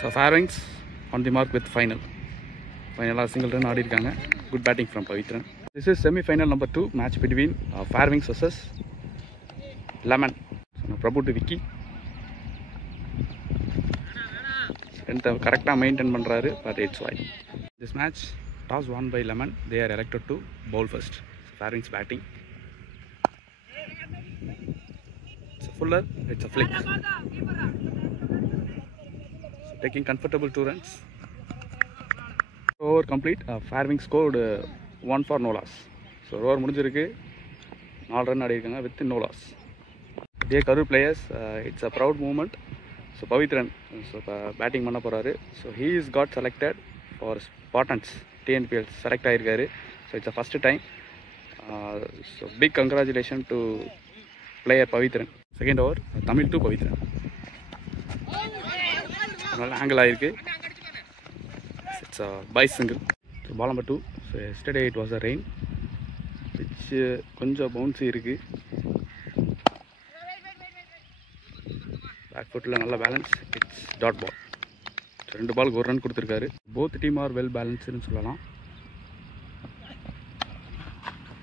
So Fairwings on the mark with final. Final single run ஆடிருக்காங்க. Good batting from Pavitran. This is semi-final number 2 match between Fairwings versus Lemon. So Prabhu to Vicky. Correctly maintain பண்றாரு but it's wide. This match toss won by Lemon. They are elected to bowl first. So Fairwings batting. It's a fuller. It's a flick. Taking comfortable 2 runs. Over complete. Fairwings scored 1 for no loss. So over முடிஞ்சிருக்கு 4 run ஆடிருக்காங்க with no loss. They Karur players, it's a proud moment. So Pavitran batting பண்ண போறாரு. So he is got selected for Spartans TNPL select ஆயிருக்காரு. So it's the first time. So big congratulations to player Pavitran. Second over Tamil to Pavitran. Angle ஆயிருக்கு. It's a by single. So ball number 2. So yesterday it was a rain. Which கொஞ்சம் bouncy இருக்கு. Back foot ல நல்ல balance. It's dot ball. So 2 பாலுக்கு 1 run கொடுத்திருக்காரு. Both team are well balanced னு சொல்லலாம்.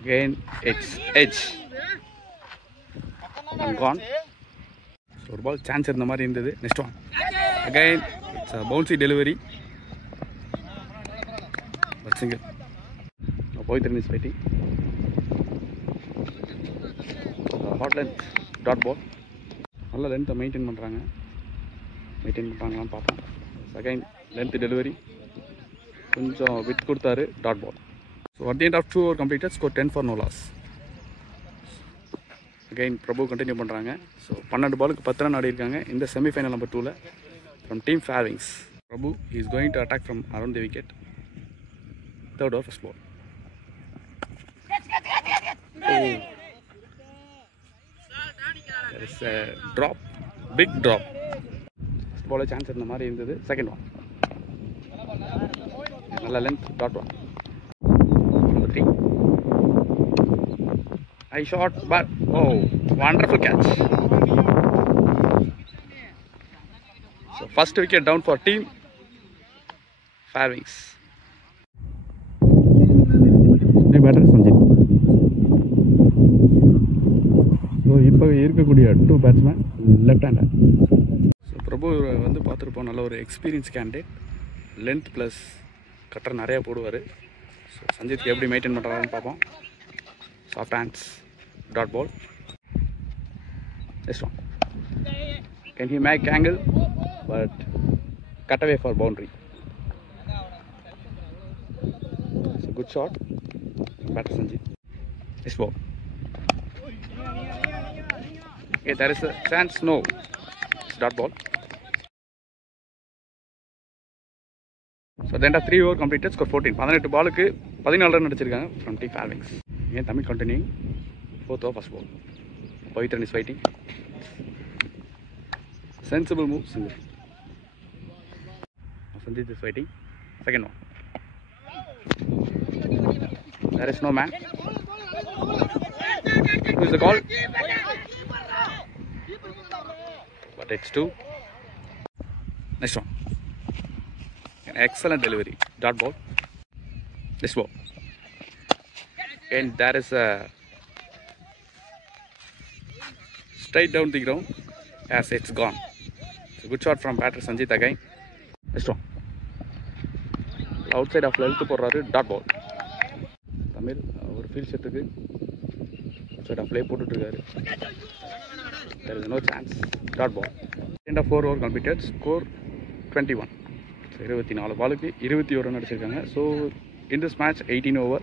Again it's edge. And gone. So ஒரு ball chance இருந்த மாதிரி இருந்தது. Next one. Again, it's a bouncy delivery. But single. Now Pavitran is fighting. Hot length, dot ball. நல்ல length maintain பண்றாங்க. Maintain பண்றாங்களான்னு பார்ப்போம். Again, length delivery. கொஞ்சம் width கொடுத்தாரு, dot ball. So at the end of 2 over completed, score 10 for no loss. Again, Prabhu continue பண்றாங்க. So 12 பாலுக்கு 10 run ஆடிருக்காங்க இந்த semi final number 2ல. From team Fairwings. Prabhu is going to attack from around the wicket. Third over first ball. Oh. There is a drop. Big drop. First ball chance in the mari irundhathu. Second one. Nalla length. Dot one. Number 3. High shot but oh, wonderful catch. So first wicket down for team Fairwings. New batter Sanjit. So இப்போ இருக்கக்கூடிய 2 batsmen left hander. So Prabhu வந்து பார்த்திருப்போம் நல்ல ஒரு experience candidate. Length plus cutter நிறைய போடுவார். So சஞ்சித்க்கு எப்படி மெயின்டைன் பண்ணுறாருன்னு பார்ப்போம். Soft hands dot ball. Next one. Can he make angle? But cut away for boundary. It's a good shot. Batter Sanjit. This ball. Okay, there is a chance. No. It's dot ball. So at the end of 3 over completed, score 14. 18 பாலுக்கு 14 run அடிச்சிருக்காங்க from team Fairwings. Again Tamil continuing. 4th over first ball. Pavitran is fighting. Sensible move, single. Sanjit is fighting. Second one. There is no man. Who is the call? But it's 2. Next one. An excellent delivery. Dot ball. This ball. And there is a straight down the ground as it's gone. It's a good shot from batter Sanjit again. Next one. Outside of length போடுறாரு dot ball. Tamil ஒரு field செட்டுக்கு outside of play போட்டுட்டு இருக்காரு. There is no chance. Dot ball. End of 4 over completed. Score 21. 24 பாலுக்கு 21 run அடிச்சிருக்காங்க. So in this match 18 over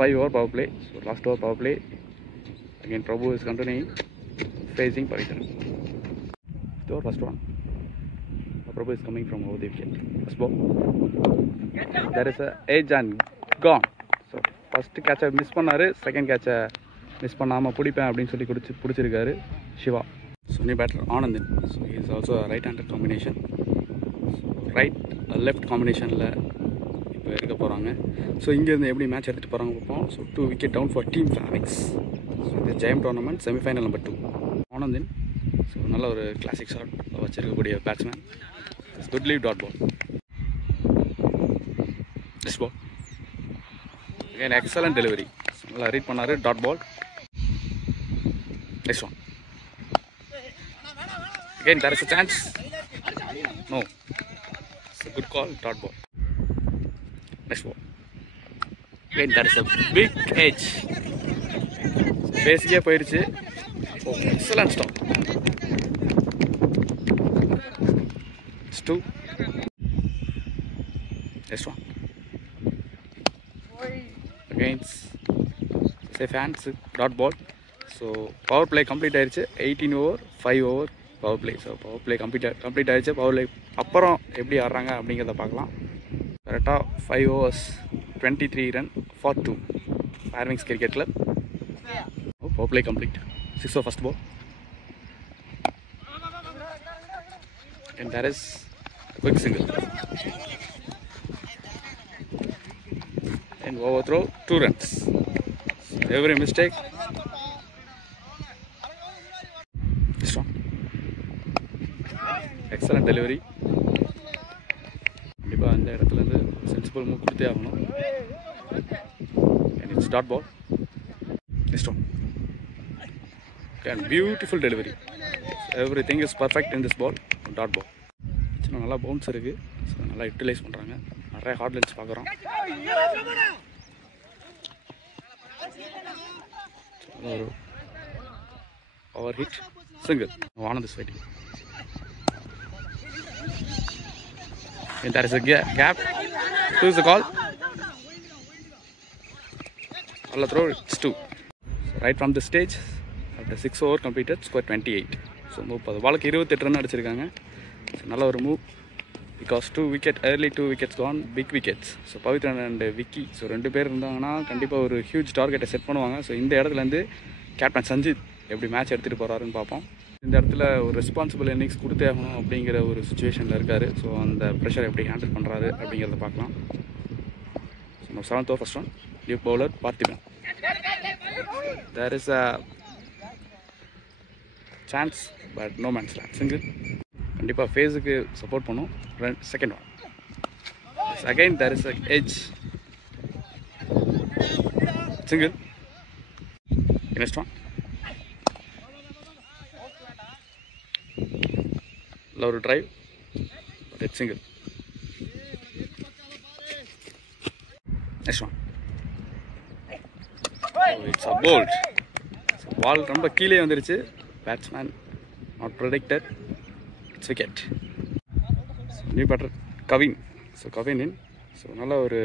5 over power play. So last over power play. Again Prabhu is continuing facing Pavitran. First one. Prabhu is coming from over the wicket. First ball. There is a edge and gone. So first catch miss பண்ணாரு, second catch miss பண்ணாம பிடிப்பேன் அப்படின்னு சொல்லி பிடிச்சிருக்காரு Siva. So new batter Anandin. So he is also a right-handed combination. Right left காம்பினேஷனில் இப்போ இருக்க போகிறாங்க. So இங்கேருந்து எப்படி மேட்ச் எடுத்துகிட்டு போகிறாங்க பார்ப்போம். So 2 wicket down for team Famix. So இந்த ஜெயம் டோர்னமெண்ட் செமிஃபைனல் நம்பர் 2 ஆனந்தின். ஸோ நல்ல ஒரு கிளாசிக் ஷாட் வச்சிருக்கக்கூடிய batsman. Good leave dot ball. This ball again excellent delivery. நல்லா ரீட் பண்ணார். Dot ball. Next one. Again, there is a chance. No. It's a good call. Dot ball. Next ball. Again, there is a big edge. Basically, போயிடுச்சு. Oh, excellent stop. It's 2. Next one. Again, safe hands. Dot ball. So, power play complete ஆயிடுச்சு. 18 over, 5 over. Power play. So power play complete ஆகிடுச்சு. Power play அப்புறம் எப்படி ஆடுறாங்க அப்படிங்கிறத பார்க்கலாம். கரெக்டாக 5 overs 23 run for 2 Fairwings cricket club. Power play complete. 6 over first ball. And there is a quick single. And overthrow 2 runs. Every mistake. Strong. Excellent delivery. கண்டிப்பாக அந்த இடத்துலேருந்து சென்சிபிள் மூவ் கொடுத்தே ஆகணும். And it's dot ball. Next one. And beautiful delivery. Everything is perfect in this ball. Dot ball. சின்ன நல்லா bounce இருக்குது. So நல்லா utilise பண்ணுறாங்க. நிறைய ஹார்ட் லென்ஸ் பார்க்குறோம். ஒரு power hit single. Anand is waiting. And there is a gap. Who is the call? All throw. It's 2. So right from the stage, after 6 over completed, score 28. So move for the ball. 28 run அடிச்சிருக்காங்க. So நல்ல ஒரு move. Because 2 wicket early, 2 wickets gone, big wickets. So Pavithran and Vicky. So 2 பேர் இருந்தாங்கன்னா கண்டிப்பாக ஒரு huge டார்கெட்டை set பண்ணுவாங்க. So இந்த இடத்துலேருந்து கேப்டன் சஞ்சித் எப்படி மேட்ச் எடுத்துகிட்டு போகிறாருன்னு பார்ப்போம். இந்த இடத்துல ஒரு ரெஸ்பான்சிபிள் இன்னிங்ஸ் கொடுத்தே ஆகணும் அப்படிங்கிற ஒரு சுச்சுவேஷனில் இருக்கார். ஸோ அந்த ப்ரெஷர் எப்படி ஹேண்டில் பண்ணுறாரு அப்படிங்கிறத பார்க்கலாம். ஸோ நம்ம 7th over first one. New bowler Parthiban. There is a chance but no man's land. Single. கண்டிப்பாக ஃபேஸுக்கு சப்போர்ட் பண்ணும். Second one. Again there is a edge. Single. Next one. ஒரு drive. Red single. Next one. It's a bowled. Ball ரொம்ப கீழே வந்துருச்சு. Batsman not predicted. It's wicket. New batter Kavin. So Kavin in. So நல்ல ஒரு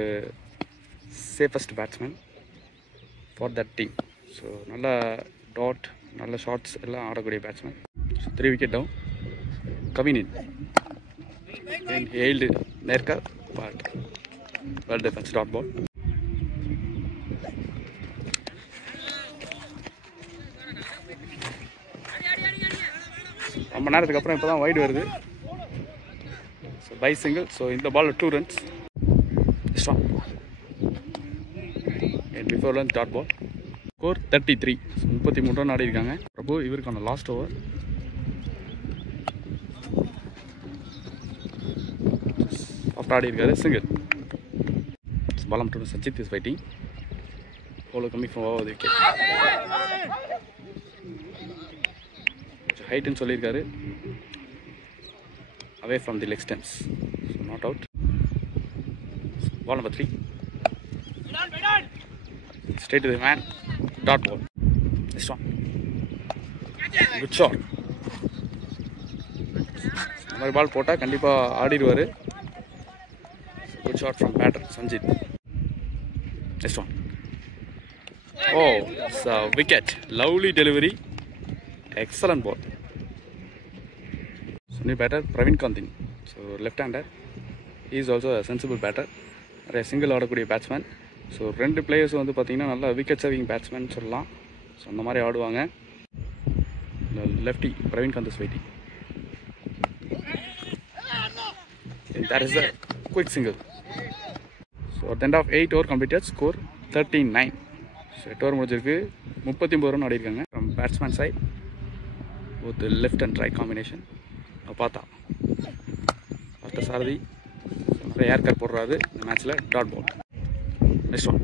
safest batsman for that team. So நல்ல dot நல்ல shots எல்லாம் ஆடக்கூடிய batsman. So 3 wicket down. Coming in. And hailed Nerka, but well defense. Dot ball. ரொம்ப நேரத்துக்கு அப்புறம் இப்போ தான் வைடு வருது. So by single. ஸோ இந்த ball 2 runs. Strong. And before lunch dot ball. Score 33. 33 run ஆடி இருக்காங்க. பிரபு இவருக்கான லாஸ்ட் ஓவர். ஆடி இருக்காரு. Single. Balam to Sachit is waiting. bowler coming from over the wicket. Height ன்னு சொல்லியிருக்காரு. Away from the leg stumps. So not out. Ball number 3. Straight to the man. Dot ball. This one. Good shot. இந்த மாதிரி பால் போட்டால் கண்டிப்பாக ஆடிடுவார். Good shot from batter Sanjit. Next one. Oh, it's a wicket. Lovely delivery. Excellent ball. So new batter Praveen Kandin. So left-hander. He is also a sensible batter. A single ஆடக்கூடிய batsman. So 2 players வந்து பார்த்தீங்கன்னா நல்லா wicket saving batsman சொல்லலாம். So அந்த மாதிரி ஆடுவாங்க. Lefty Praveen Kanth வெயிட்டி. That is a quick single. So at the end of 8 over completed, score 13-9. So 8 over முடிஞ்சிருக்கு 39 run ஆடிருக்காங்க. From batsman side, both the left and right combination. பார்த்தா ஃபர்ஸ்ட் சாரதி நிறைய air cut போடுறாரு இந்த மேட்ச்சில். Dot ball. Next one.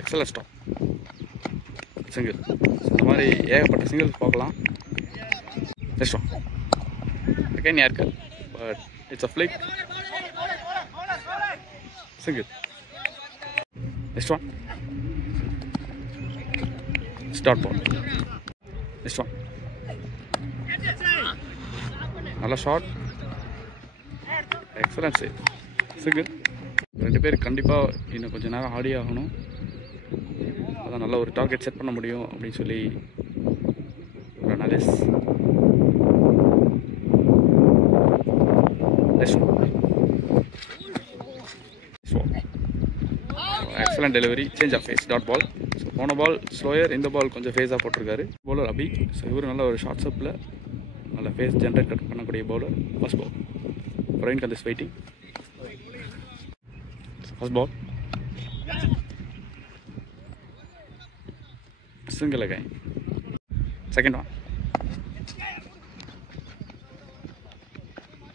Excellent stop. Single. இந்த மாதிரி ஏகப்பட்ட singles பார்க்கலாம். Next one. Again air cut, but it's a flick. Single. Next one. Start ball. Next one. நல்ல ஷாட். Excellent save. சிங்கிள். ரெண்டு பேர் கண்டிப்பாக இன்னும் கொஞ்சம் நேரம் ஆடி ஆகணும். அதான் நல்ல ஒரு டார்கெட் செட் பண்ண முடியும் அப்படின்னு சொல்லி ஒரு analysis. Excellent delivery. Change of pace. Dot ball. So போன பால் ஸ்லோயர், இந்த பால் கொஞ்சம் ஃபேஸாக போட்டிருக்காரு. பவுலர் அபி. ஸோ இவர் நல்ல ஒரு ஷார்ட் ஸ்டெப்பில் நல்ல ஃபேஸ் ஜென்ரேட் பண்ணக்கூடிய bowler. First ball. Praveen Kanth is waiting. First ball. single again. Second one.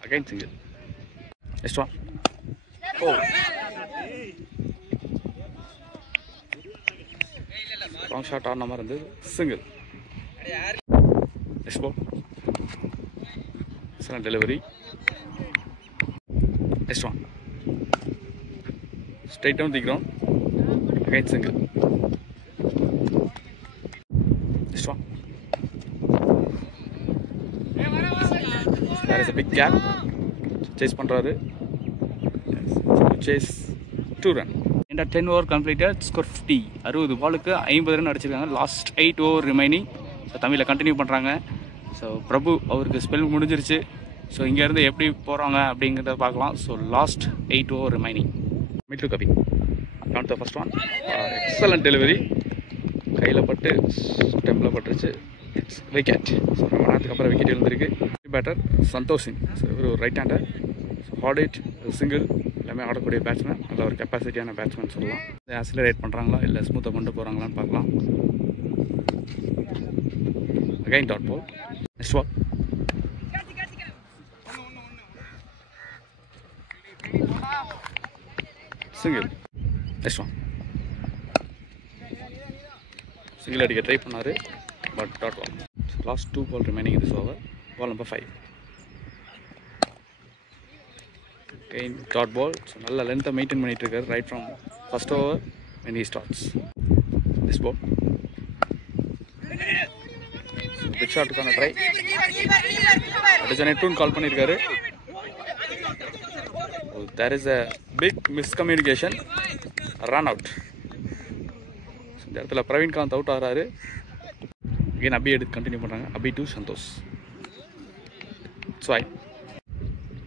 Again single. Next one. Oh. Long shot on number and single. Next ball. Excellent delivery. Next one. Straight down the ground. Again single. Next one. There is a big gap. Chase பண்றாரு. Chase 2 run. In the 10 over completed, score 50. 60 பாலுக்கு 50 run அடிச்சிருக்காங்க. Last 8 over remaining. So தமிழில் continue பண்ணுறாங்க. So Prabhu அவருக்கு spell முடிஞ்சிருச்சு. So இங்கேருந்து எப்படி போகிறாங்க அப்படிங்கிறத பார்க்கலாம். So last 8 over remaining. மிட்லு கபி. Count the first one. Excellent delivery. கையில் பட்டு ஸ்டெம்பில் பட்டுருச்சு. It's wicket. ஸோ ரொம்ப நேரத்துக்கு அப்புறம் விக்கெட் எழுந்திருக்கு. பேட்டர் சந்தோஷ் சிங். ஸோ இவர் ஒரு right hander. So hard hit, single எல்லாமே ஆடக்கூடிய பேட்ஸ்மேன். நல்ல ஒரு கெப்பாசிட்டியான பேட்ஸ்மேன் சொல்லலாம். ஆக்சிலரேட் பண்ணுறாங்களா இல்லை ஸ்மூத்தாக கொண்டு போகிறாங்களான்னு பார்க்கலாம். Again dot ball. Next ball. Single. Next one. Single அடிக்க ட்ரை பண்ணார், but dot ball. Last 2 ball remaining this over. Ball number 5. Again dot ball. So நல்ல லென்த்தை மெயின்டைன் பண்ணிட்டு இருக்காரு right from first over when he starts. This ball. Big ஷாட்டுக்கான try. அடிச்ச நெட்டும் கால் பண்ணியிருக்காரு. There is a big miscommunication. Run out. இந்த இடத்துல பிரவீன் காந்த் அவுட் ஆகிறாரு. அகைன் அபி எடுத்து கண்டினியூ பண்ணுறாங்க. Abhi to Santosh. Swipe.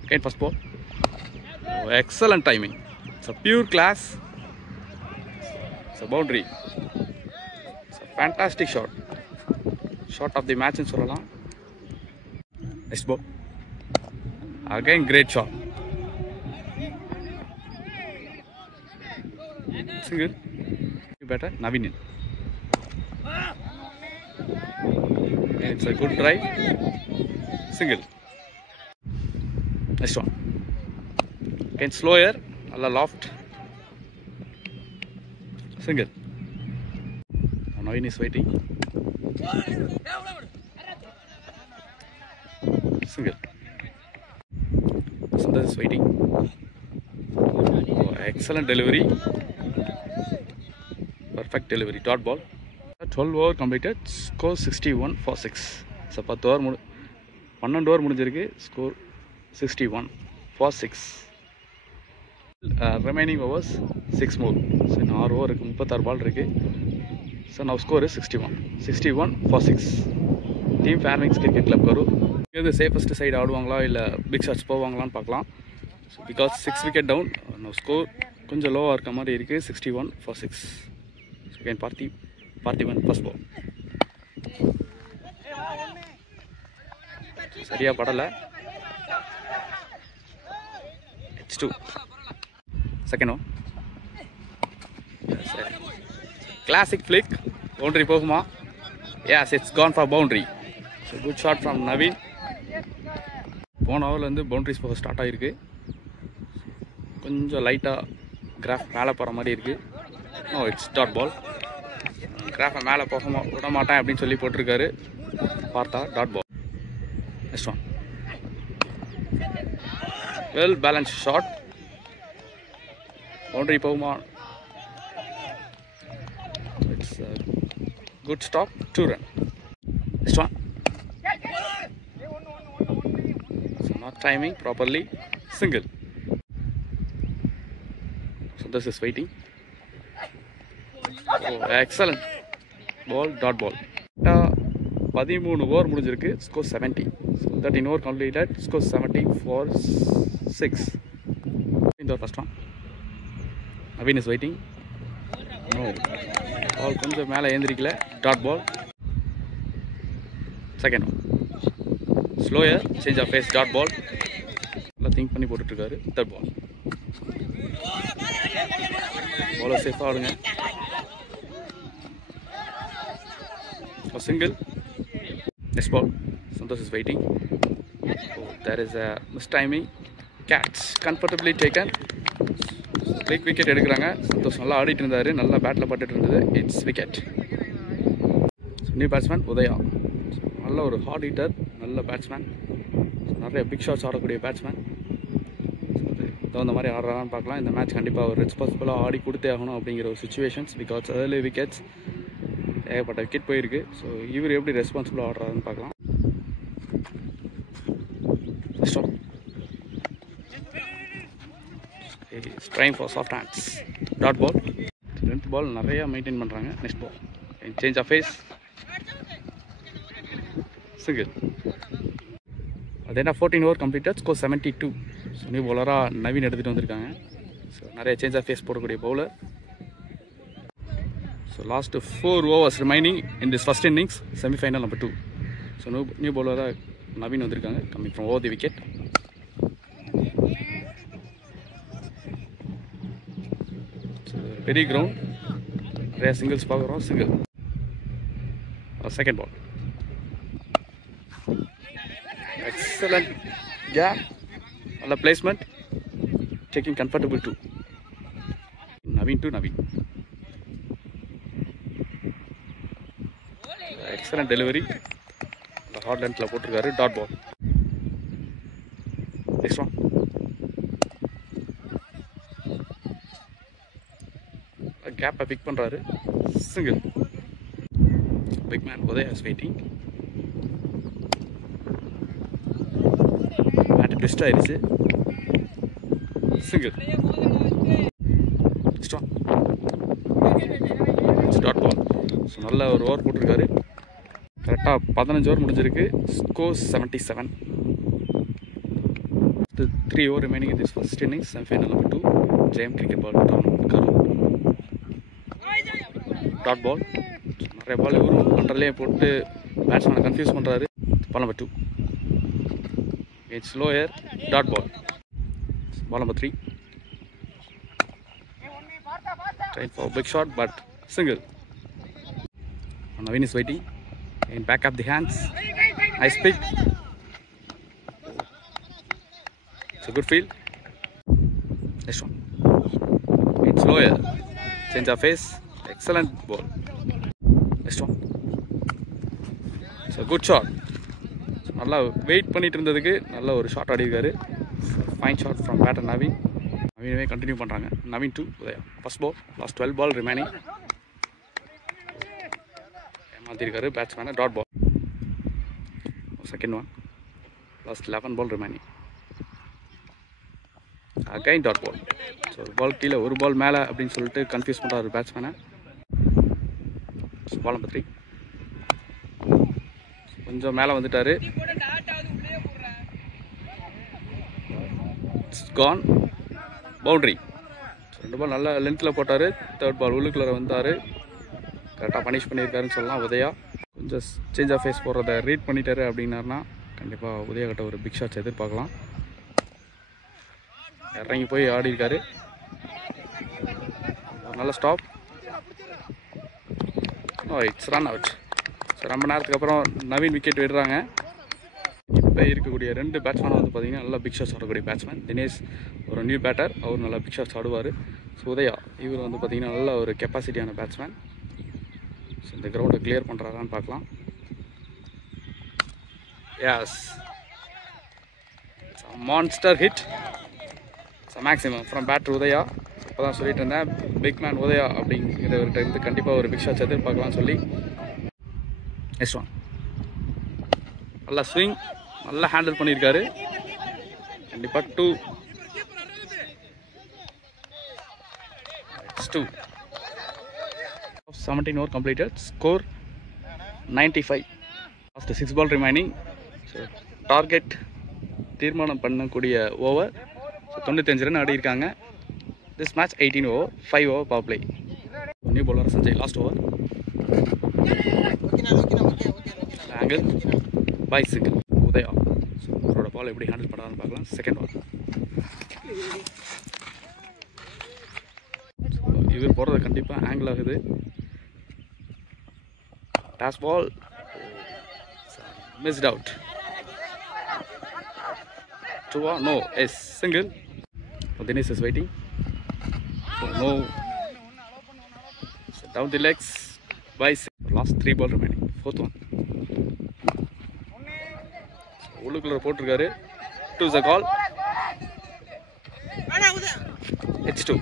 Again first ball. Excellent timing. It's a pure class. It's a boundary. It's a fantastic shot. Shot of the match in சொல்லலாம். Next ball. Again great shot. Single. Better Navin. And it's a good try. Single. Next one. Again slower. Alla loft. Single. Navin is waiting. Single. Sundar is waiting. Oh, excellent delivery. Perfect delivery. Dot ball. 12 over completed. Score 61 for 6. So 10 over 12 over முடிஞ்சிருக்கு. Score 61 for 6. Remaining overs 6 more. So in 6 over 36 ball இருக்கு. So now score is 61 for 6. Team Fairwinds Cricket Club கரு. இது safest side ஆடுவாங்களா இல்லை big shots போவாங்களான்னு பார்க்கலாம். So because 6 wicket down. No score கொஞ்சம் லோவாக இருக்க மாதிரி இருக்குது. 61 for 6. Again Parthiban first ball. சரியாக படலை. It's 2. Second one. Classic flick. Boundary Pokemon. Yes, it's gone for boundary. So good shot from Naveen. போன ஓவர்லேருந்து பவுண்ட்ரிஸ் போக ஸ்டார்ட் ஆகிருக்கு. கொஞ்சம் லைட்டாக கிராஃப் மேலே போகிற மாதிரி இருக்குது. No, it's dot ball. கிராஃபை மேலே போக விட மாட்டேன் அப்படின்னு சொல்லி போட்டிருக்காரு. பார்த்தா dot ball. Next one. Well balance shot. Boundary போகுமா? It's good stop. 2 run. Next one. So not timing properly. Single. So this is waiting. Oh, excellent ball. Dot ball. 13 over முடிஞ்சிருக்கு. Score 70. So 13 over completed. Score 70 for 6. In the first one. Naveen is waiting. No. Ball கொஞ்சம் மேலே ஏந்திரிக்கல. Dot ball. Second one. Slower. Change of pace. Dot ball. நல்லா think பண்ணி போட்டுட்ருக்காரு. Third ball. பாலை சேஃபாக ஆடுங்க. A single. Next ball. Santosh is waiting. Oh, there is a mistiming. Catch. Comfortably taken. Big wicket எடுக்கிறாங்க. சந்தோஷ் நல்லா ஆடிட்டு இருந்தார். நல்லா பேட்டில் பட்டுட்டு இருந்தது. It's wicket. New batsman Udaya. நல்ல ஒரு ஹார்ட் ஹீட்டர். நல்ல பேட்ஸ்மேன். நிறைய பிக் ஷாட்ஸ் ஆடக்கூடிய பேட்ஸ்மேன். தகுந்த மாதிரி ஆடுறான்னு பார்க்கலாம். இந்த மேட்ச் கண்டிப்பாக ஒரு ரெஸ்பான்சிபிளாக ஆடி கொடுத்தே ஆகணும் அப்படிங்கிற ஒரு சுச்சுவேஷன்ஸ். பிகாஸ் ஏர்லி விக்கெட்ஸ் ஏகப்பட்ட விக்கெட் போயிருக்கு. ஸோ இவர் எப்படி ரெஸ்பான்சிபிளாக ஆடுறாருன்னு பார்க்கலாம். Trying for soft hands. Dot ball. Length ball நிறையா மெயின்டைன் பண்ணுறாங்க. Next ball. Change of pace. Single. அதேனா 14 over completed. Score 72. So new பவுலராக நவீன் எடுத்துகிட்டு வந்திருக்காங்க. ஸோ நிறைய சேஞ்ச் ஆஃப் ஃபேஸ் போடக்கூடிய bowler. So last 4 overs remaining in this first innings. Semifinal number 2. So new பவுலராக நவீன் வந்திருக்காங்க. Coming from over the wicket. பெரிய ground. நிறைய சிங்கிள்ஸ் பார்க்குறோம். Single. Second ball. Excellent gap. நல்ல placement. Taking comfortable to Naveen. Excellent delivery. Hard லென்த்தில் போட்டிருக்காரு. Dot ball. Next one. கேப்பை pick பண்ணுறாரு. Single. Big man Udaya is waiting. Bat twist ஆயிடுச்சு. Single. Dot ball. So நல்ல ஒரு ஓவர் போட்டிருக்காரு. கரெக்டாக 15 ஓவர் முடிஞ்சிருக்கு. Score 77. 3 over remaining in this first innings. Semifinal number 2. Jayam cricket ball down Karur. Dot ball. நிறைய ball இவரும் அண்டர்லேயே போட்டு பேட்ஸ்மேனை கன்ஃபியூஸ் பண்ணுறாரு. Ball number 2. It's lower. Dot ball. Ball number 3. Trying for a big shot but single. Naveen is waiting. And back up the hands. Nice pick. It's a good field. Next one. It's lower. Change of face. Excellent ball. Next one. It's a good shot. நல்லா wait பண்ணிட்டு இருந்ததுக்கு நல்ல ஒரு shot ஆடிருக்காரு. Fine shot from batter Naveen. நவீனவே continue பண்ணுறாங்க. Naveen 2 Udaya. First ball. Last 12 ball remaining. ஏமாத்திருக்காரு பேட்ஸ்மேனை. Dot ball. Second one. Last 11 ball remaining. Again dot ball. So ஒரு பால் கீழே ஒரு பால் மேலே அப்படின்னு சொல்லிட்டு கன்ஃபியூஸ் பண்ணுறாரு பேட்ஸ்மேனை. பால் நம்பர் 3. கொஞ்சம் மேலே வந்துட்டார். கான். பவுண்ட்ரி. 2 பால் நல்ல லென்த்தில் போட்டார். தேர்ட் பால் உள்ளுக்குள்ளே வந்தார். கரெக்டாக பனிஷ் பண்ணியிருக்காருன்னு சொல்லலாம் உதயா. கொஞ்சம் சேஞ்ச் ஆஃப் ஃபேஸ் போடுறத ரீட் பண்ணிட்டாரு அப்படின்னாருனா கண்டிப்பாக உதயா கிட்ட ஒரு பிக் ஷாட்ஸ் எதிர்பார்க்கலாம். இறங்கி போய் ஆடி இருக்காரு. நல்ல stop. It's run out. So ரொம்ப நேரத்துக்கு அப்புறம் நவீன் விக்கெட் விடுறாங்க. இப்போ இருக்கக்கூடிய 2 பேட்ஸ்மேன் வந்து பார்த்தீங்கன்னா நல்லா பிக் ஷாட்ஸ் ஆடக்கூடிய பேட்ஸ்மேன். தினேஷ் ஒரு நியூ பேட்டர், அவர் நல்லா பிக் ஷாட்ஸ் ஆடுவார். ஸோ உதயா இவர் வந்து பார்த்தீங்கன்னா நல்ல ஒரு கெப்பாசிட்டியான பேட்ஸ்மேன். ஸோ இந்த கிரவுண்டை கிளியர் பண்ணுறாரான்னு பார்க்கலாம். Yes, monster hit. So maximum from batter Udaya. இப்போ தான் சொல்லிட்டு இருந்தேன், பிக் மேன் உதயா அப்படிங்கிறவர்கிட்ட இருந்து கண்டிப்பாக ஒரு பிக் ஷாட்ஸ் எதிர்பார்க்கலாம்னு சொல்லி. நெக்ஸ்ட் ஒன், நல்லா ஸ்விங், நல்லா ஹேண்டில் பண்ணியிருக்காரு. கண்டிப்பாக 2. 17 over completed. Score 95. Last 6 ball remaining. So target தீர்மானம் பண்ணக்கூடிய ஓவர். ஸோ 95 ரன் ஆடி இருக்காங்க. This match 18 over, 5 over power play. New bowler Sanjay last over. Angle by single Udaya. So அவரோட பால் எப்படி ஹேண்டில் பண்ணுறான்னு பார்க்கலாம். செகண்ட் பால் இவர் போடுறது கண்டிப்பாக ஆங்கிள் ஆகுது. Toss ball missed out. 2 no yes single. Dinesh is waiting. No. So down the legs by last 3 ball remaining. Fourth one. உள்ளுக்குள்ள போட்டிருக்காரு. 2 is a call. It's 2.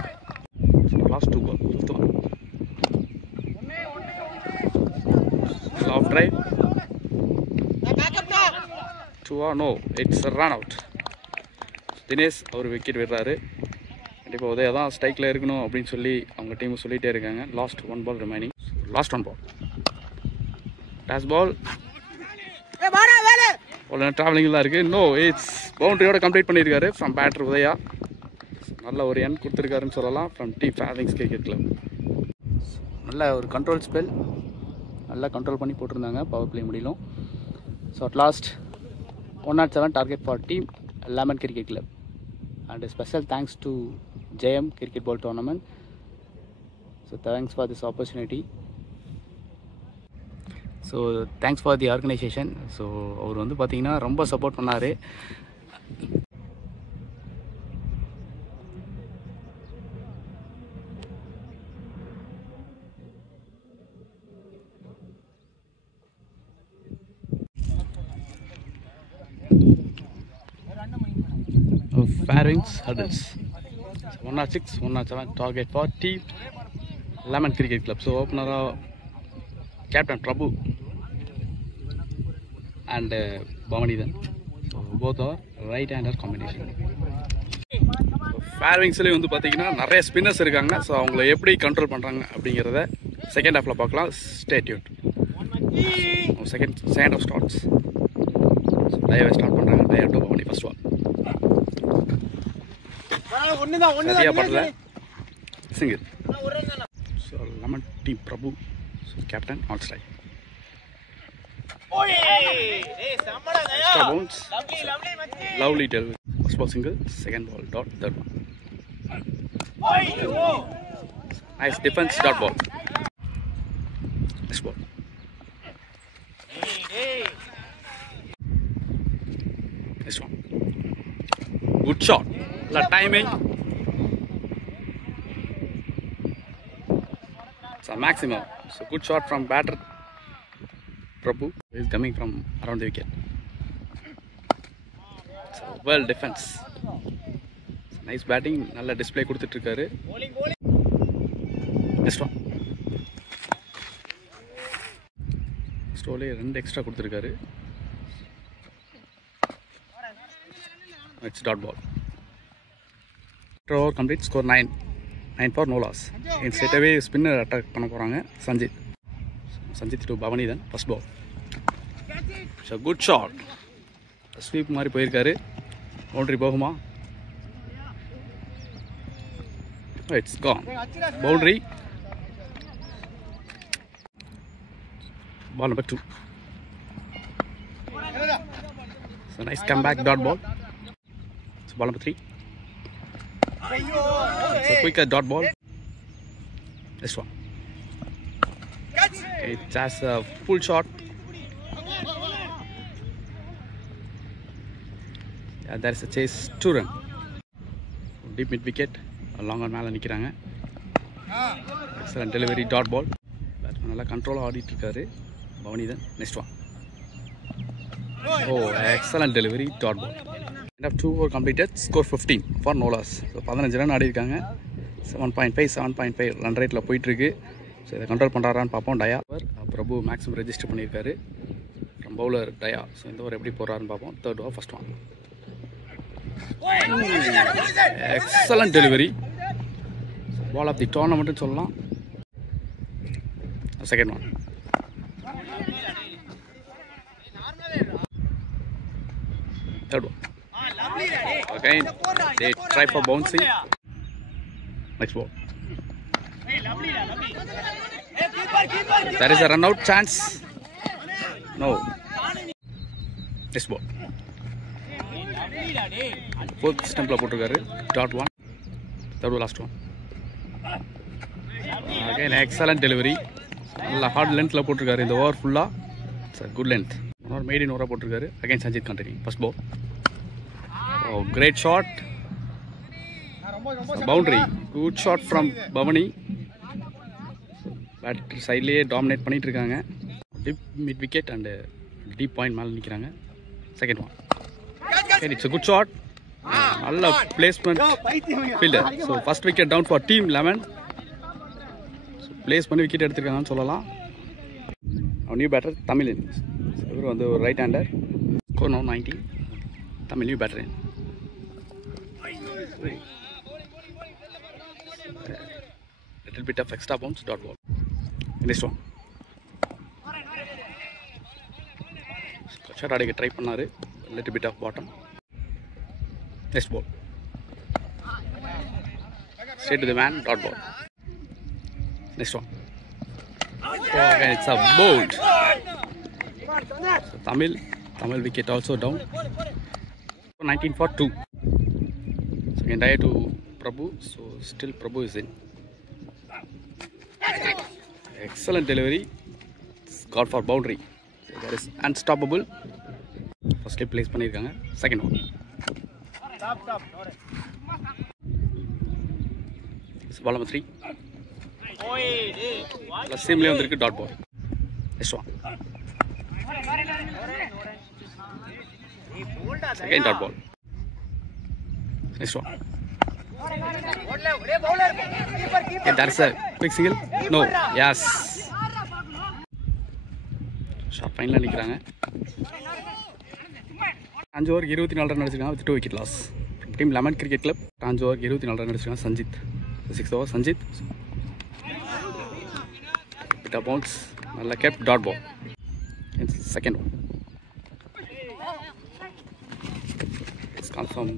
So last 2 ball. Fifth one. Off drive. 2 no. It's a run out. Dinesh அவர் wicket விடுறாரு. கண்டிப்பாக உதயா தான் ஸ்ட்ரைக்கில் இருக்கணும் அப்படின்னு சொல்லி அவங்க டீம் சொல்லிகிட்டே இருக்காங்க. Last 1 ball remaining. Last 1 ball. டாஸ் பால் ட்ராவலிங்கில் தான் இருக்குது. நோ, இட்ஸ் பவுண்டரியோட கம்ப்ளீட் பண்ணியிருக்காரு ஃப்ரம் பேட்டர் உதயா. நல்ல ஒரு எண் கொடுத்துருக்காருன்னு சொல்லலாம் ஃப்ரம் டீம் ஃபேவிங்ஸ் கிரிக்கெட் கிளப். நல்ல ஒரு கண்ட்ரோல் ஸ்பெல், நல்லா கண்ட்ரோல் பண்ணி போட்டிருந்தாங்க பவர் பிளே முடியலும். So at last 107 target for team Lemon Cricket Club. And a special thanks to JM Cricket Ball Tournament. So thanks for this opportunity. So thanks for the organization. So அவர் வந்து பார்த்தீங்கன்னா ரொம்ப support பண்ணார். Fairings hurdles. 106, 107 target for team Lemon Cricket Club. So opener Captain Prabhu and Bhavanidhan. So both are right-hander combination. So Fairings வந்து பார்த்தீங்கன்னா நிறைய spinners இருக்காங்க. So அவங்கள எப்படி கண்ட்ரோல் பண்ணுறாங்க அப்படிங்கிறத செகண்ட் ஹாஃபில் பார்க்கலாம். Stay tuned. Second half starts. லைவை ஸ்டார்ட் பண்ணுறாங்க. Diya to Bhavani first ball. சரியா படல single. So Lemon team Prabhu captain on strike. Lovely டெல். First ball single, second ball dot, third ball nice defence, dot ball. Next ball next one. Good shot. La timing. It's a maximum. So good shot from batter Prabhu. Is coming from around the wicket. So well defense. So nice batting. Nalla display கொடுத்துட்டு இருக்காரு. Next one. ஸ்டோலே 2 extra கொடுத்துருக்காரு. It's dot ball. Over complete, score 9 for no loss. In straight away spinner attack பண்ண போறாங்க Sanjith to Bhavanidhan first ball. So good shot. Sweep மாதிரி போயிருக்காரு. Boundary போகுமா? It's gone. Boundary. Ball number 2. So nice comeback, dot ball. So ball number 3. It's a quicker dot ball. This one. It has a full shot. Yeah, there is a chase. 2 run. Deep mid wicket. Long on மேல நிக்கிறாங்க. Excellent delivery dot ball. Batsman நல்லா கண்ட்ரோலா ஆடிட்டு இருக்காரு. பவனிதன். Next one. Oh, excellent delivery dot ball. End of 2 over completed. Score 15 for no loss. So 15 run ஆடி இருக்காங்க. 7.5 run ரேட்ல போயிட்டு இருக்கு. ஸோ இதை கண்ட்ரோல் பண்ணுறாரான்னு பார்ப்போம். டயா பிரபு மேக்ஸிமம் ரெஜிஸ்டர் பண்ணியிருக்காரு ஃப்ரம் பவுலர் டயா. ஸோ இந்த ஓவர் எப்படி போடுறாருன்னு பார்ப்போம். Third over first one. Excellent delivery. Ball of the டோர்னமெண்ட்னு சொல்லலாம். Second one. Third one. Again, they try for bouncing. Next ball. There is a run out chance. No. Next ball. Fourth stump la potukaru. Dot one. Third last one. Again excellent delivery. Nalla hard length la potukaru in the over full. It's a good length. Or made in over potukaru. Again Sanjit continuing. First ball. Oh, great shot. Boundary. Good shot from Bhavani. Batter sideலயே dominate பண்ணிட்டு இருக்காங்க. Deep mid wicket and deep point மேல நிக்கறாங்க. Second one. Okay, it's a good shot. நல்ல placement fielder. So first wicket down for team 11. So place பண்ணி wicket எடுத்துட்டாங்கன்னு சொல்லலாம். Our new batter Tamilin. இவர் வந்து ஒரு right hander. Score now 90. Tamil new batter. Little bit of extra bounce dot ball. Next one. Shot adika try pannaru. Little bit of bottom. Next ball. Straight to the man dot ball. Next one. Oh, again it's a bold. So Tamil wicket also down. 19 for 2. So again tie to Prabhu. So still Prabhu is in. Excellent delivery. Got for boundary. So that is unstoppable. First place பண்ணிருக்காங்க. Second one. Ball number 3. Same வந்திருக்கு dot ball. Next one. Second dot ball. Next one. Okay, that's a quick single. No. Yes. Shot final நிக்கறாங்க. 5 over 24 run அடிச்சிருக்காங்க with 2 wicket loss. Team Lemon Cricket Club 5 over 24 run அடிச்சிருக்காங்க Sanjith. 6 over Sanjith. Bit of bounce. நல்லா kept dot ball. And second one. It's come from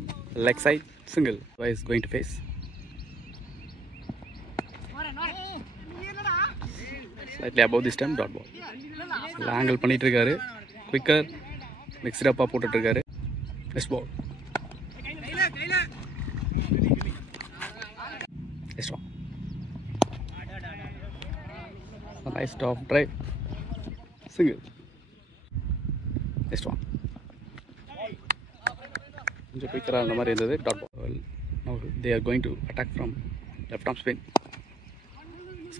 leg side single. Who is going to face? Slightly above this time dot ball. Angle பண்ணிட்டு இருக்காரு. Quicker mix it up போட்டுட்டு இருக்காரு. Next ball. Next one. A nice top drive. Single. Next one. கொஞ்சம் குயிக்கராக அந்த மாதிரி இருந்தது dot ball. Now they are going to attack from left arm spin.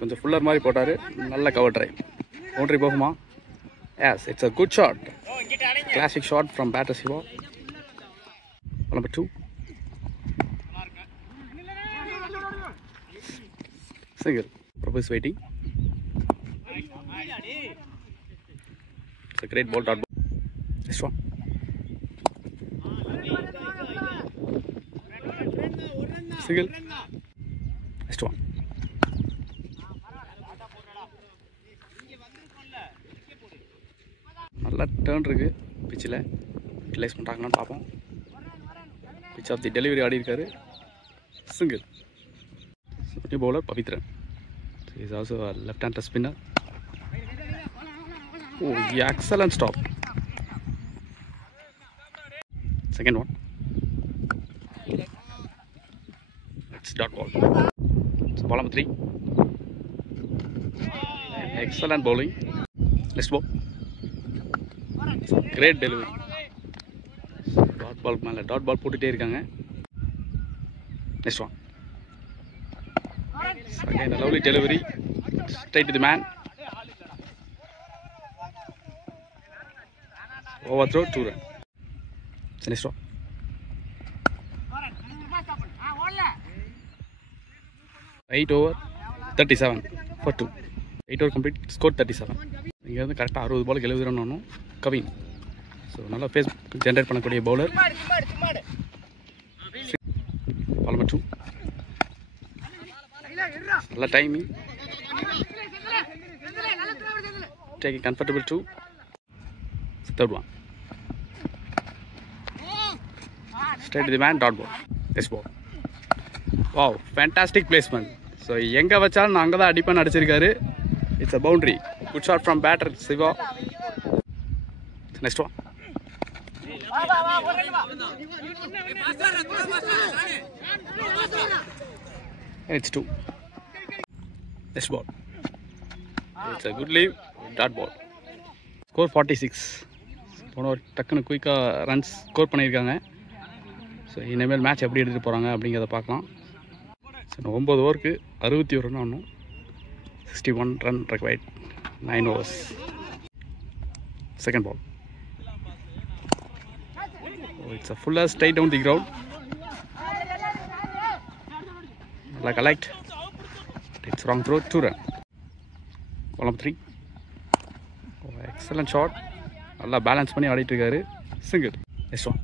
கொஞ்சம் fuller மாதிரி போட்டார். நல்ல கவர் ட்ரைவ். பவுண்டரி போகுமா? Yes, it's a good shot. Classic shot from batter Shiva. Ball number 2. Single. Prabhu is waiting. It's a great ball dot ball. Next one. Single. Next one. நல்ல turn இருக்கு பிச்சில். Utilise பண்ணுறாங்களான்னு பார்ப்போம். Pitch of the delivery ஆடி இருக்காரு. Single. New bowler Pavithran. Is also left hander spinner. Oh, excellent stop. Second one. dot ball. So ball number 3. Excellent bowling. Next ball. Great delivery. Dot ball மேல dot ball போட்டுட்டே இருக்காங்க. Next one. Again a lovely delivery. Straight to the man. Overthrow, 2 run. So next one. 8 over 37 for 2. 8 over complete, score 37. இங்கே வந்து கரெக்டாக 60 பாலுக்கு 70 run ஆகணும். Kavin. So நல்லா pace generate பண்ணக்கூடிய பவுலர். Ball number 2. நல்ல timing. Taking comfortable 2. Third one. Straight to the man, dot ball. Yes ball. Wow, fantastic placement. So எங்க வச்சாலும் நான் அங்கே தான் அடிப்பேன்னு அடிச்சிருக்காரு. It's a boundary. Good shot from batter Siva. Next one. It's 2. Next ball. It's a good leave. Dot ball. Score 46. போன ஒரு டக்குன்னு குயிக்காக ரன்ஸ் ஸ்கோர் பண்ணியிருக்காங்க. ஸோ இனிமேல் மேட்ச் எப்படி எடுத்துகிட்டு போகிறாங்க அப்படிங்கிறத பார்க்கலாம். ஸோ 9 ஓவருக்கு 61 ரன் ஆகணும். 61 run required. 9 overs. Second ball. Oh, it's a fuller straight down the ground. Like I liked. It's wrong throw, 2 run. Ball number 3. Oh, excellent shot. நல்லா பேலன்ஸ் பண்ணி ஆடிட்டு இருக்காரு. Single. Next one.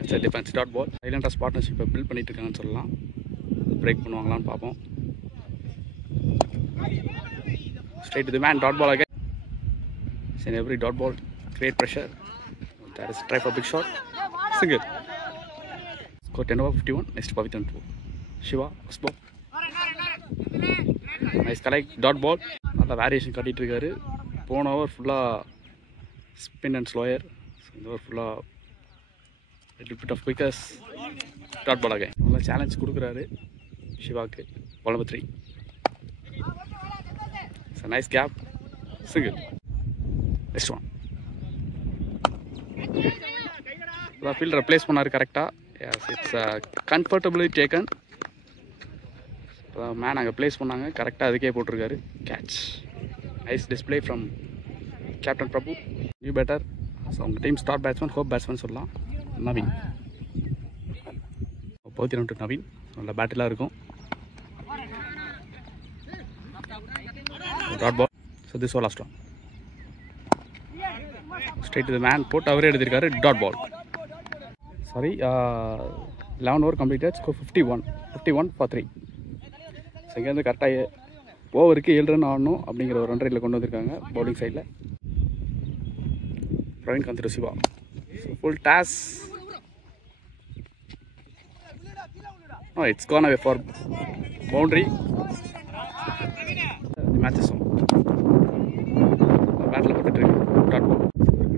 It's defence dot ball. சைலண்டாஸ் பார்ட்னர்ஷிப்பை build பண்ணிட்டு இருக்காங்கன்னு சொல்லலாம். Break பண்ணுவாங்களான்னு பார்ப்போம். Straight to the man, dot ball again. In every dot ball, great pressure. That is try for big shot. Single. Score 10 over 51. Next Pavitran 2. Shiva, first ball. Nice collect, dot ball. நல்ல variation காட்டிட்டு இருக்காரு. போன over ஃபுல்லாக spin and slower. இந்த over ஃபுல்லாக little bit of quickers. Dot ball again. நல்லா challenge கொடுக்குறாரு சிவாக்கு. Ball number 3. It's a nice gap. Single. Next one. The fielder replace பண்ணாரு கரெக்டாக. Yes, it's comfortably taken. Man அங்கே ப்ளேஸ் பண்ணாங்க கரெக்டாக அதுக்கே போட்டிருக்காரு. Catch. Nice display from captain Prabhu. New batter. So அவங்க team star batsman, hope batsman சொல்லலாம். நவீன். 32 நவீன். நல்ல பேட்டெலாம் இருக்கும். Dot ball. So this was last one. Straight to the man போட்டு அவரே எடுத்திருக்காரு. Dot ball. Sorry, 11 over completed. Score 51 for 3. So இங்கேருந்து கரெக்டாக ஓவருக்கு 7 ரன் ஆடணும் அப்படிங்கிற ஒரு ரன் ரேட்டில் கொண்டு வந்திருக்காங்க பவுலிங் சைடில். Praveen Kanth Siva. So full toss. No, it's gone away for boundary. The match is on. Battle of the dot ball.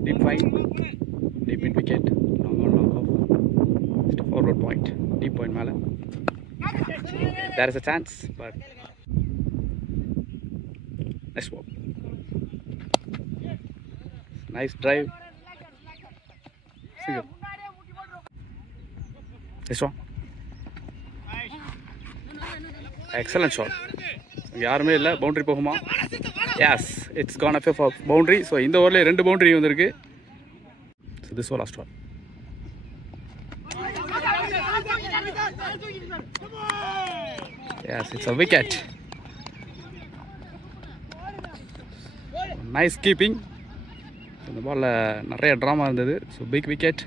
Deep fine. Deep in wicket. Long on, long off. Just a forward point. Deep point mala. There is a chance, but next ball. Nice drive. Single. This one. Excellent shot. யாருமே இல்லை. Boundary போகுமா? Yes, it's gone away for boundary. So இந்த ஓவரில் 2 boundary வந்திருக்கு. So this was last one. Yes, it's a wicket. Nice keeping. இந்த பாலில் நிறைய drama இருந்தது. So big wicket.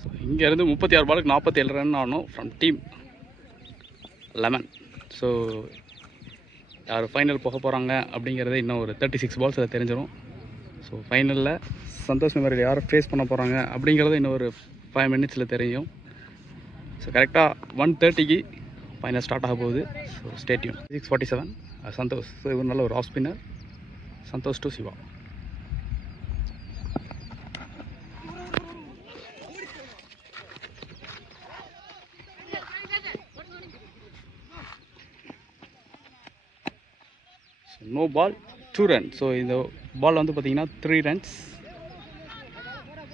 ஸோ இங்கேருந்து 36 பாலுக்கு 47 ரன் ஆகணும் ஃப்ரம் டீம் 11. ஸோ யார் ஃபைனல் போக போகிறாங்க அப்படிங்கிறத இன்னும் ஒரு 36 பால்ஸ் அதை தெரிஞ்சிடும். ஸோ ஃபைனலில் சந்தோஷ் மெமோரியல் யாரை ஃபேஸ் பண்ண போகிறாங்க அப்படிங்கிறது இன்னும் ஒரு 5 மினிட்ஸில் தெரியும். ஸோ கரெக்டாக 1:30க்கு ஃபைனல் ஸ்டார்ட் ஆக போகுது. So stay tuned. 6:47 சந்தோஷ். ஸோ இவர் நல்ல ஒரு off spinner. Santhosh to Siva. No ball 2 run. So இந்த பால் வந்து பார்த்தீங்கன்னா 3 runs.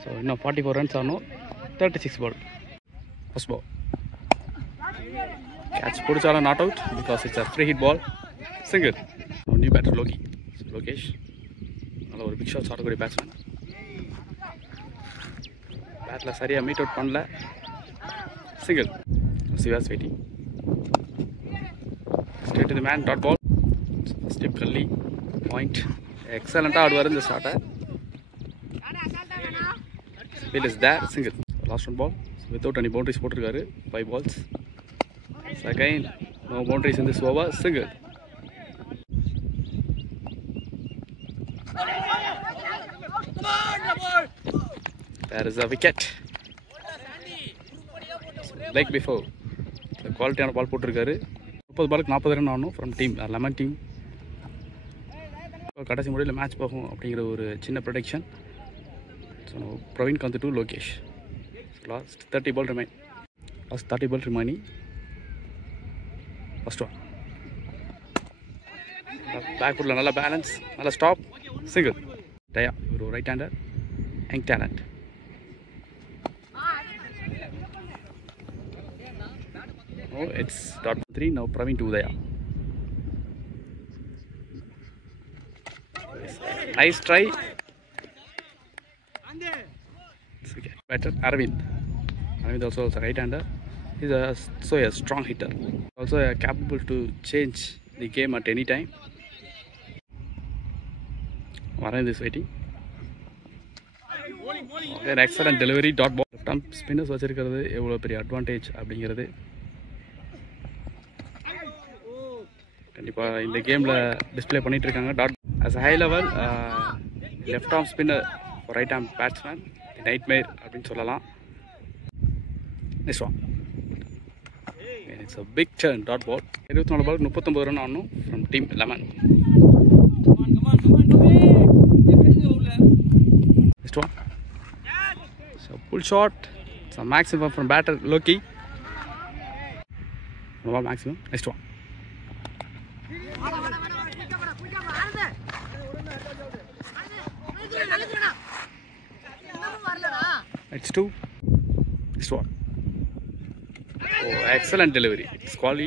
ஸோ இன்னும் 44 runs ஆகணும். 36 ball. ஃபர்ஸ்ட் பால் கேட்ச் பிடிச்சாலும் not out because it's a free hit ball. Single. New batter Lokesh நல்ல ஒரு பிக் ஷாட்ஸ் ஆடக்கூடிய பேட்ஸ்மேன். பேட்டில் சரியாக மீட் அவுட் பண்ணல. Single. Siva's waiting. Straight to the man. Dot ball. Step gully point. எக்ஸலண்ட்டாக ஆடுவார் இந்த ஷாட்டை. Field is there. Single. Last one ball without any boundaries போட்டிருக்காரு. 5 balls. Second no boundaries in this over. Single. There is a wicket. Like before. குவாலிட்டியான பால் போட்டிருக்காரு. 30 பாலுக்கு 40 run ஆகணும் from team lemon team. கடைசி முறையில் மேட்ச் போகும் அப்படிங்கிற ஒரு சின்ன production. So Praveen Kant to Lokesh. Last 30 ball remain. Last 30 ball remaining. First one. Backward நல்ல பேலன்ஸ், நல்ல ஸ்டாப். சிங்கிள். தயா ஒரு right hander, young talent. No, it's .3 now. Praveen to Udaya. Nice try. Better Arvind. Arvind also is a right hander. He's so a strong hitter. Also capable to change the game at any time. Arvind is waiting. An excellent delivery. Dot ball. Left arm spinners வச்சிருக்கிறது எவ்வளோ பெரிய advantage அப்படிங்கிறது கண்டிப்பாக இந்த கேமில் display பண்ணிட்டு இருக்காங்க. That is high level left arm spinner right arm batsman nightmare அப்படின்னு சொல்லலாம். Next one. It's a big turn. Dot ball. 24 ball 39 run ஆகணும் from team Lemon. Next one. So pull shot. So maximum from batter Loki. Maximum. Next one. It's 2. Next one. Oh, excellent delivery. It's quality.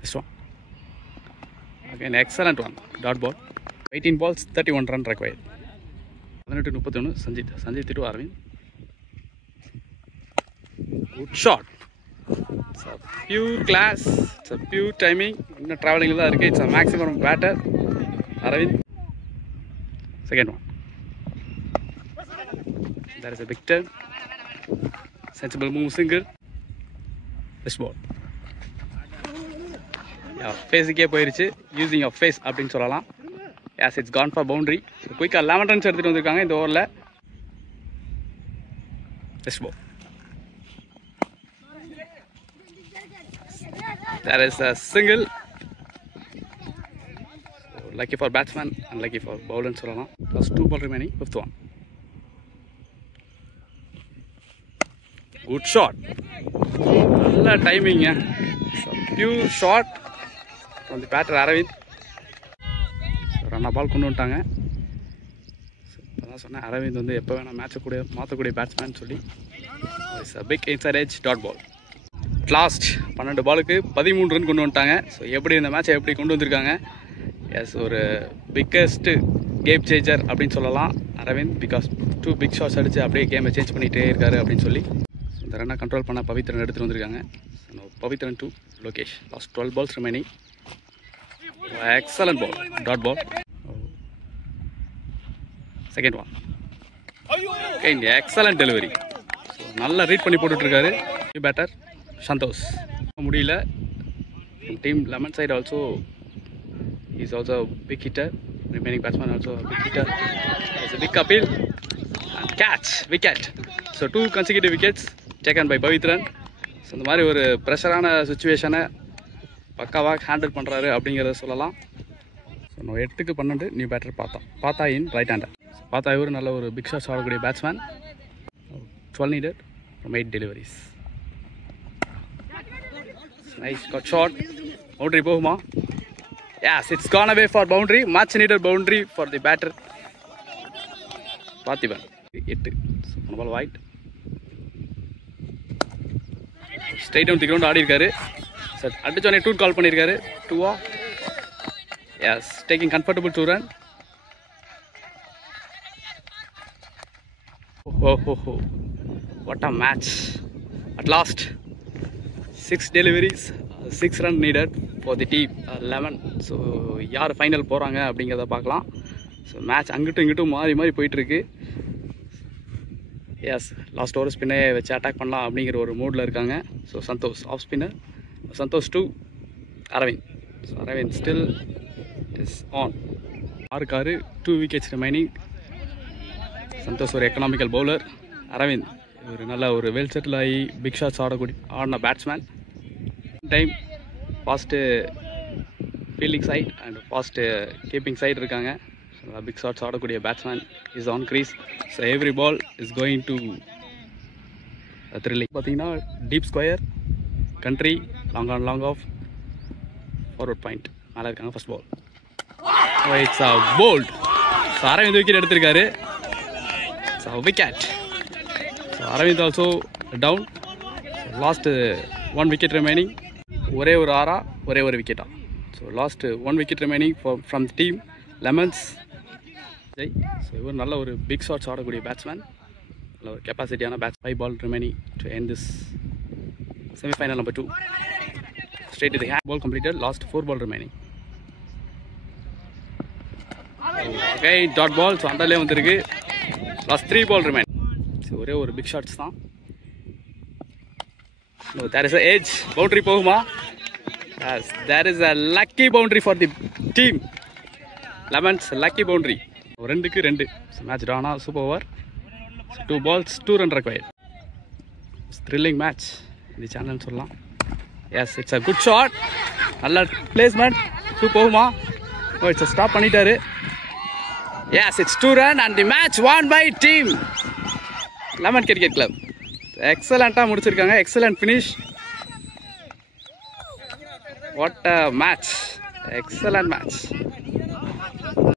Next one. Again, excellent one. Dot ball. 18 balls, 31 run required. 18-31. Sanjit to Arvind. Good shot. It's a pure class. It's a pure timing. In traveling, it's a maximum batter. Arvind. Second one. There is a big turn. Sensible move. Single. This ball. Yeah, face ke poirichu. Using your face அப்படினு சொல்லலாம். Yes, it's gone for boundary. So quick 11 runs எடுத்துட்டு வந்திருக்காங்க இந்த ஓவர்ல. This ball. There is a single. So, lucky for batsman and lucky for bowler னு சொல்லலாம். Plus 2 ball remaining. Fifth one. Good shot. நல்ல timing. Pure shot from the batter Aravind. ரன்ன ball கொண்டு வந்துட்டாங்க. இப்போதான் சொன்னேன் அரவிந்த் வந்து எப்போ வேணால் மேட்சை மாற்றக்கூடிய பேட்ஸ்மேன் சொல்லி. It's a big inside edge. Dot ball. Last 12 பாலுக்கு 13 ரன் கொண்டு வந்துட்டாங்க. ஸோ எப்படி இந்த மேட்சை எப்படி கொண்டு வந்திருக்காங்க. எஸ், ஒரு பிக்கஸ்ட் கேம் சேஞ்சர் அப்படின்னு சொல்லலாம் அரவிந்த். பிகாஸ் 2 பிக் ஷாட்ஸ் அடித்து அப்படியே கேமை சேஞ்ச் பண்ணிகிட்டே இருக்காரு அப்படின்னு சொல்லி. இந்த ரன்னை கண்ட்ரோல் பண்ண பவித்ரன் எடுத்துகிட்டு வந்திருக்காங்க. Pavithran to Lokesh. Last 12 balls remaining. Excellent ball. Dot ball. Second one. Again, excellent delivery. So, நல்லா ரீட் பண்ணி போட்டுட்ருக்காரு பேட்டர் சந்தோஷ். முடியல. Team lemon side also is also big hitter. Remaining batsman also a big hitter. There's a big appeal. And catch. Wicket. So 2 consecutive wickets taken by Pavitran. So இந்த மாதிரி ஒரு ப்ரெஷரான சுச்சுவேஷனை பக்காவாக handle பண்ணுறாரு அப்படிங்கிறத சொல்லலாம். ஸோ நம்ம 8க்கு 12 நியூ பேட்டர் பார்த்தா இன் ரைட் ஹேண்டர். பார்த்தா இவர் நல்ல ஒரு பிக் ஷாட்ஸ் ஆடக்கூடிய batsman. 12 needed from 8 deliveries. Nice got shot. Boundary போகுமா? Yes, it's gone away for boundary. Much needed boundary for the batter. Parthiban. 8. So, one ball wide. Straight down the ground ஆடி இருக்காரு. So, அடிச்சோனே 2 கால் பண்ணிருக்காரு. 2 Yes, taking comfortable 2 run. Oh. What a match. At last, 6 deliveries, 6 runs needed for the team 11. So, யார் final போகிறாங்க அப்படிங்கிறத பார்க்கலாம். So match அங்கிட்டும் இங்கிட்டும் மாறி போயிட்டுருக்கு. S, last over ஸ்பின்னை வச்சு அட்டாக் பண்ணலாம் அப்படிங்கிற ஒரு மூடில் இருக்காங்க. So Santhosh off spinner, Santhosh to Aravind. So Aravind still is on. 6 2 wickets remaining. Santhosh ஒரு எக்கனாமிக்கல் பவுலர். அரவிந்த் ஒரு நல்ல ஒரு வெல் செட்டில் ஆகி பிக் ஷாட்ஸ் ஆடின batsman. Time fast fielding side and fast keeping side இருக்காங்க. ஸோ பிக் ஷாட்ஸ் ஆடக்கூடிய batsman is on crease. So every ball is going to thrilling. பார்த்தீங்கன்னா deep square, country, long on long off, forward point மேலே இருக்காங்க. First ball it's a bowled. So Aravind wicket எடுத்திருக்காரு. So wicket. So Aravind also down. Last 1 wicket remaining. ஒரே ஒரு ஆறா, ஒரே ஒரு விக்கெட்டா. So last 1 wicket remaining from the team Lemons. So இவர் நல்ல ஒரு பிக் ஷாட்ஸ் ஆடக்கூடிய பேட்ஸ்மேன், நல்ல ஒரு கெப்பாசிட்டியான bats. 5 ball remaining to end this semifinal number 2. Straight to the hand. Ball completed. Last 4 ball remaining. Okay, dot ball. So அண்டர்லேயே வந்துருக்கு. Last 3 ball remaining. So ஒரே ஒரு பிக் ஷாட்ஸ் தான். There is a edge. Boundary போகுமா? Yes, there is a lucky boundary for the team. Lemons lucky boundary. 2க்கு 2. Match டானா super over. 2 balls 2 runs required. Thrilling match இந்த channel சொல்லலாம். Yes, it's a good shot. நல்ல placement. போகுமா? Oh, it's stop பண்ணிட்டாரு. Yes, it's 2 runs and the match won by team Lemon Cricket Club. எக்ஸலண்ட்டாக முடிச்சிருக்காங்க. Excellent finish. What a match. Excellent match.